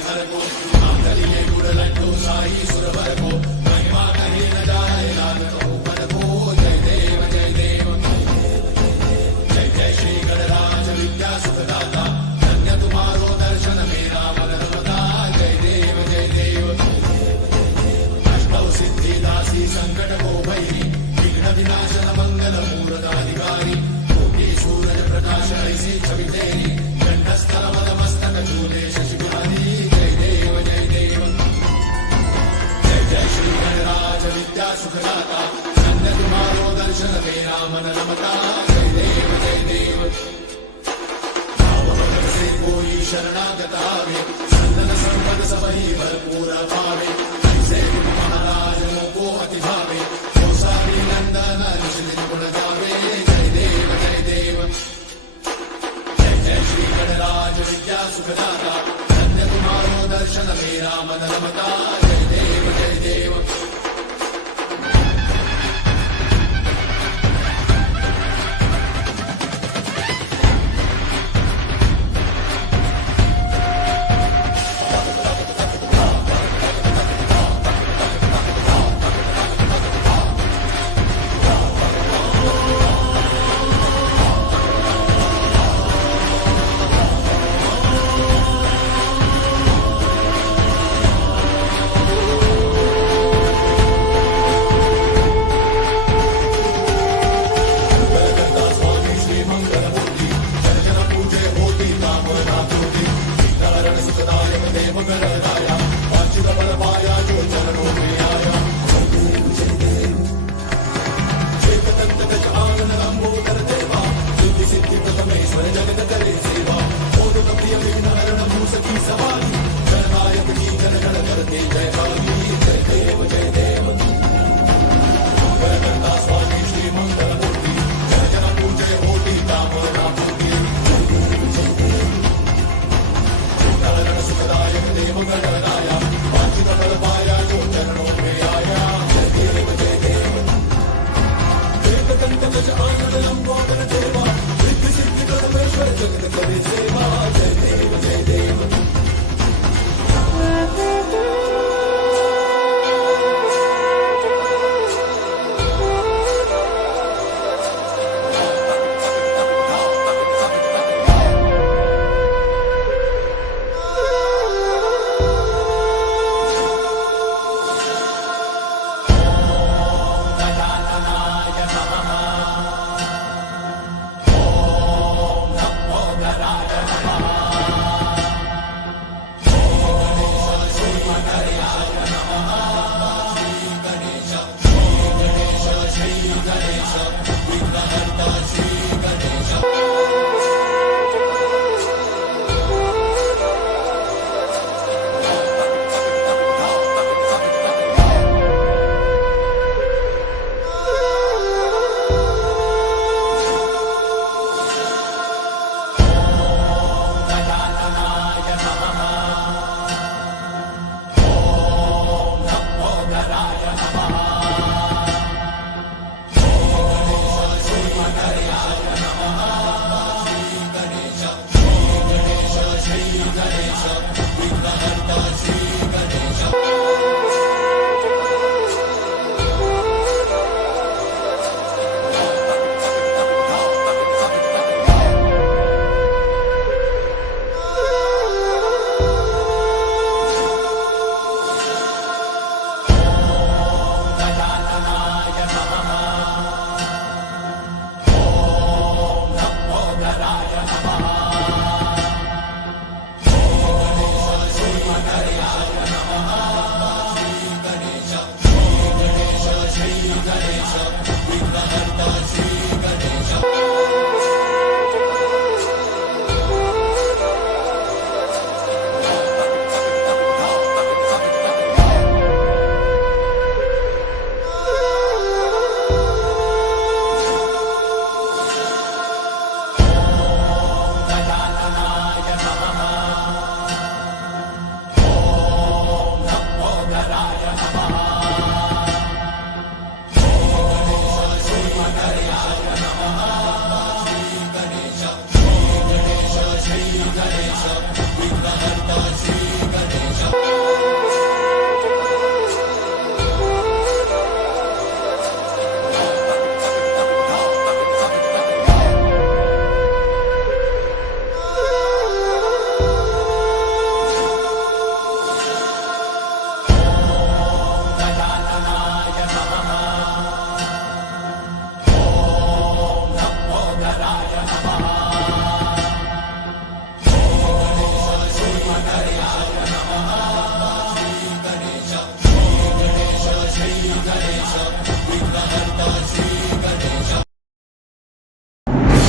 Hallelujah. सुखदाता सन्नतिमानो दर्शन तेरामन नमता जय देव जय देव भावभगत से कोई शरणागता